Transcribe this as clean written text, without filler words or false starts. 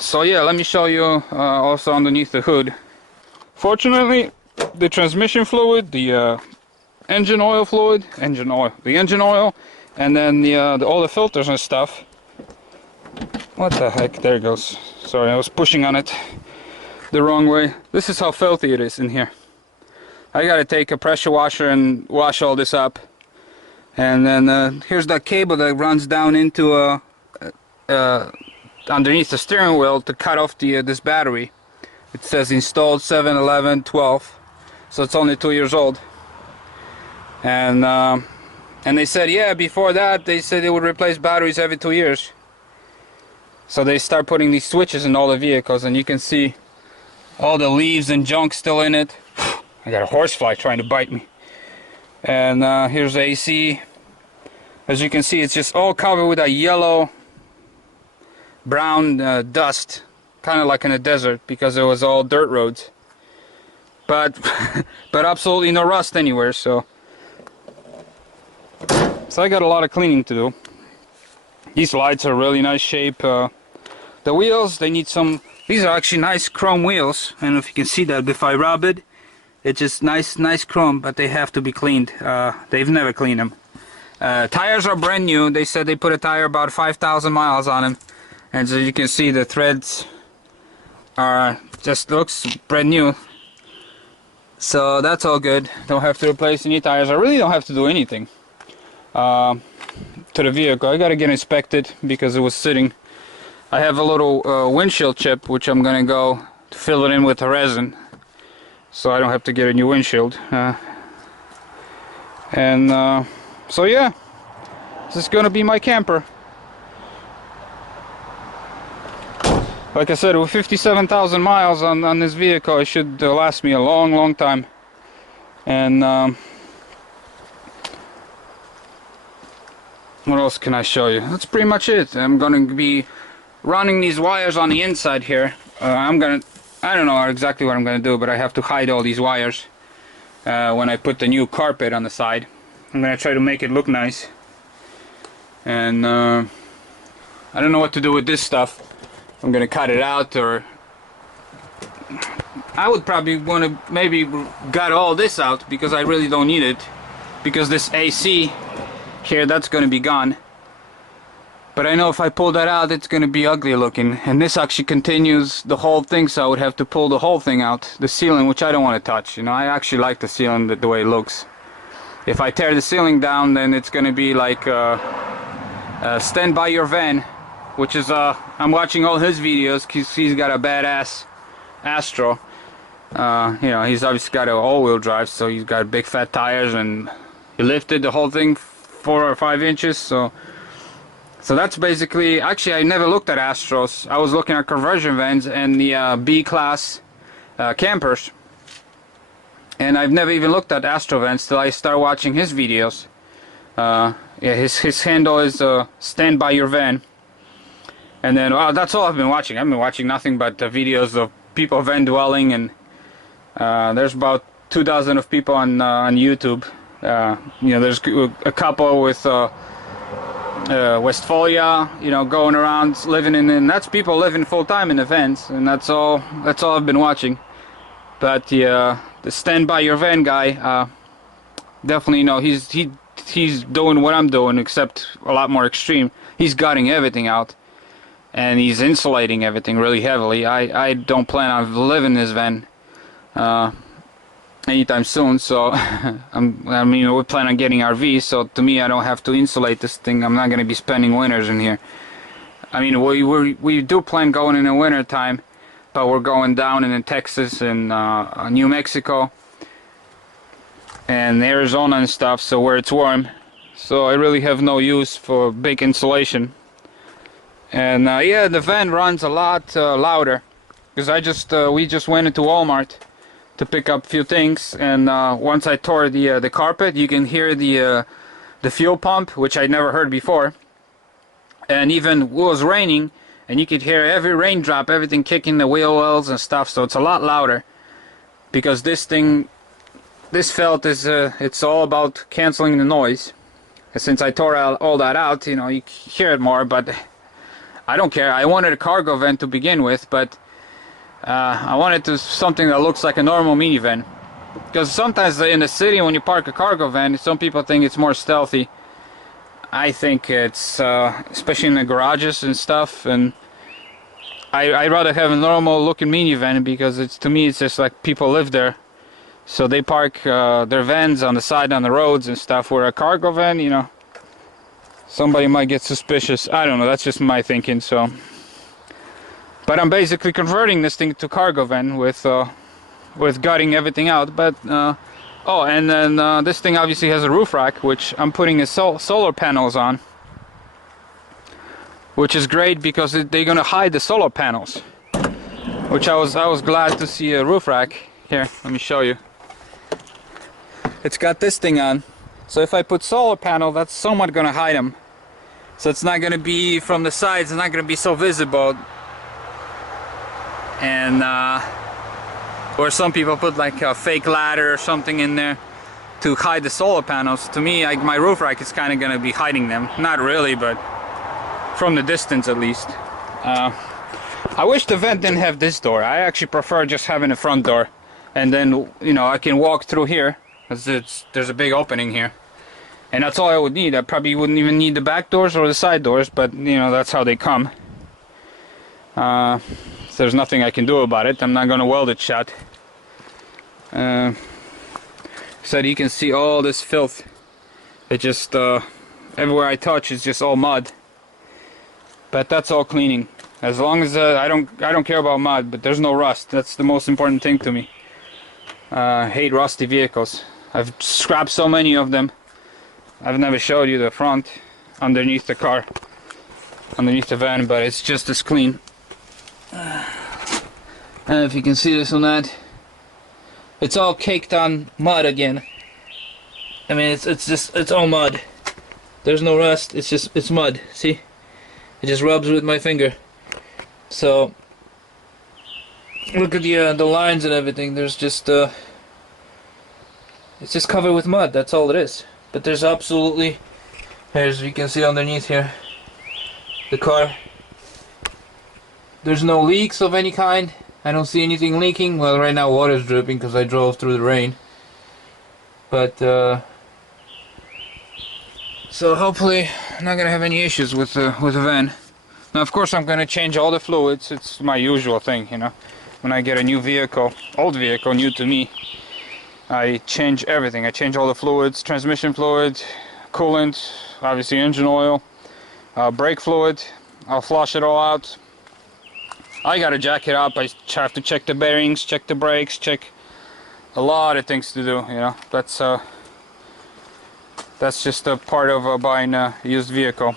So yeah, let me show you also underneath the hood. Fortunately, the transmission fluid, the engine oil fluid, the engine oil, and then all the filters and stuff. What the heck? There it goes. Sorry, I was pushing on it the wrong way. This is how filthy it is in here. I gotta take a pressure washer and wash all this up. And then here's that cable that runs down into underneath the steering wheel to cut off this battery. It says installed 7/11/12, so it's only 2 years old. And they said, yeah, before that they said they would replace batteries every 2 years. So they start putting these switches in all the vehicles, and you can see all the leaves and junk still in it. I got a horsefly trying to bite me. And here's the AC. As you can see, it's just all covered with a yellow brown dust, kind of like in a desert, because it was all dirt roads, but but absolutely no rust anywhere. So I got a lot of cleaning to do. These lights are really nice shape. The wheels, they need some. These are actually nice chrome wheels. I don't know if you can see that. If I rub it, it's just nice chrome, but they have to be cleaned. They've never cleaned them. Tires are brand new. They said they put a tire about 5,000 miles on them. And so you can see the threads are just looks brand new. So that's all good. Don't have to replace any tires. I really don't have to do anything to the vehicle. I gotta get inspected because it was sitting. I have a little windshield chip which I'm gonna go to fill it in with the resin, so I don't have to get a new windshield. So yeah, this is gonna be my camper. Like I said, with 57,000 miles on this vehicle, it should last me a long time. And what else can I show you? That's pretty much it. I'm going to be running these wires on the inside here. I don't know exactly what I'm going to do, but I have to hide all these wires when I put the new carpet on the side. I'm going to try to make it look nice. And I don't know what to do with this stuff. I'm gonna cut it out, or I would probably want to maybe gut all this out because I really don't need it, because this AC here, that's gonna be gone. But I know if I pull that out, it's gonna be ugly looking, and this actually continues the whole thing, so I would have to pull the whole thing out, the ceiling, which I don't want to touch. You know, I actually like the ceiling the way it looks. If I tear the ceiling down, then it's gonna be like Stand By Your Van, which is I'm watching all his videos because he's got a badass Astro. You know, he's obviously got an all-wheel drive, so he's got big fat tires, and he lifted the whole thing 4 or 5 inches. So that's basically. Actually, I never looked at Astros. I was looking at conversion vans and the B-class campers, and I've never even looked at Astro vans till I start watching his videos. Yeah, his handle is Stand By Your Van. And then that's all I've been watching. I've been watching nothing but videos of people Vandwelling, and there's about 2,000 of people on YouTube. You know, there's a couple with Westphalia, you know, going around living and that's people living full time in the vans, and that's all I've been watching. But the Stand By Your Van guy, definitely, you know, he's doing what I'm doing, except a lot more extreme. He's gutting everything out, and he's insulating everything really heavily. I don't plan on living in this van anytime soon, so I mean, we plan on getting RV, so to me, I don't have to insulate this thing. I'm not going to be spending winters in here. I mean, we do plan going in the winter time, but we're going down in Texas and New Mexico and Arizona and stuff, so where it's warm. So I really have no use for big insulation. And yeah, the van runs a lot louder because we just went into Walmart to pick up a few things, and once I tore the carpet, you can hear the fuel pump, which I never heard before. And even it was raining, and you could hear every raindrop, everything kicking the wheel wells and stuff. So it's a lot louder because this felt is it's all about canceling the noise. And since I tore all that out, you know, you hear it more, but I don't care. I wanted a cargo van to begin with, but I wanted to something that looks like a normal minivan. Because sometimes in the city when you park a cargo van, some people think it's more stealthy. I think it's, especially in the garages and stuff, and I'd rather have a normal looking minivan because to me it's just like people live there. So they park their vans on the side on the roads and stuff, where a cargo van, you know, somebody might get suspicious. I don't know, that's just my thinking. So, but I'm basically converting this thing to cargo van with gutting everything out. But oh, and then this thing obviously has a roof rack, which I'm putting solar panels on, which is great because they're gonna hide the solar panels. Which I was glad to see a roof rack. Here, let me show you. It's got this thing on, so if I put solar panel, that's somewhat gonna hide them. So it's not gonna be from the sides, it's not gonna be so visible. And or some people put like a fake ladder or something in there to hide the solar panels. To me, my roof rack is kind of gonna be hiding them. Not really, but from the distance at least. I wish the vent didn't have this door. I actually prefer just having a front door, and then, you know, I can walk through here. There's a big opening here, and that's all I would need. I probably wouldn't even need the back doors or the side doors, but you know, that's how they come. So there's nothing I can do about it. I'm not gonna weld it shut. So you can see all this filth. It just everywhere I touch is just all mud. But that's all cleaning. As long as I don't care about mud, but there's no rust. That's the most important thing to me. Hate rusty vehicles. I've scrapped so many of them. I've never showed you the front underneath the car, underneath the van, but it's just as clean. I don't know if you can see this or not. It's all caked on mud again. I mean, it's all mud. There's no rust. It's mud. See, it just rubs with my finger. So look at the lines and everything. There's just it's just covered with mud. That's all it is. But there's absolutely, as you can see underneath here, the car. There's no leaks of any kind. I don't see anything leaking. Well, right now water's dripping because I drove through the rain. But so hopefully I'm not gonna have any issues with the van. Now, of course, I'm gonna change all the fluids. It's my usual thing, you know. When I get a new vehicle, old vehicle, new to me, I change everything. I change all the fluids, transmission fluid, coolant, obviously engine oil, brake fluid. I'll flush it all out. I gotta jack it up. I have to check the bearings, check the brakes, check a lot of things to do, you know. That's just a part of buying a used vehicle.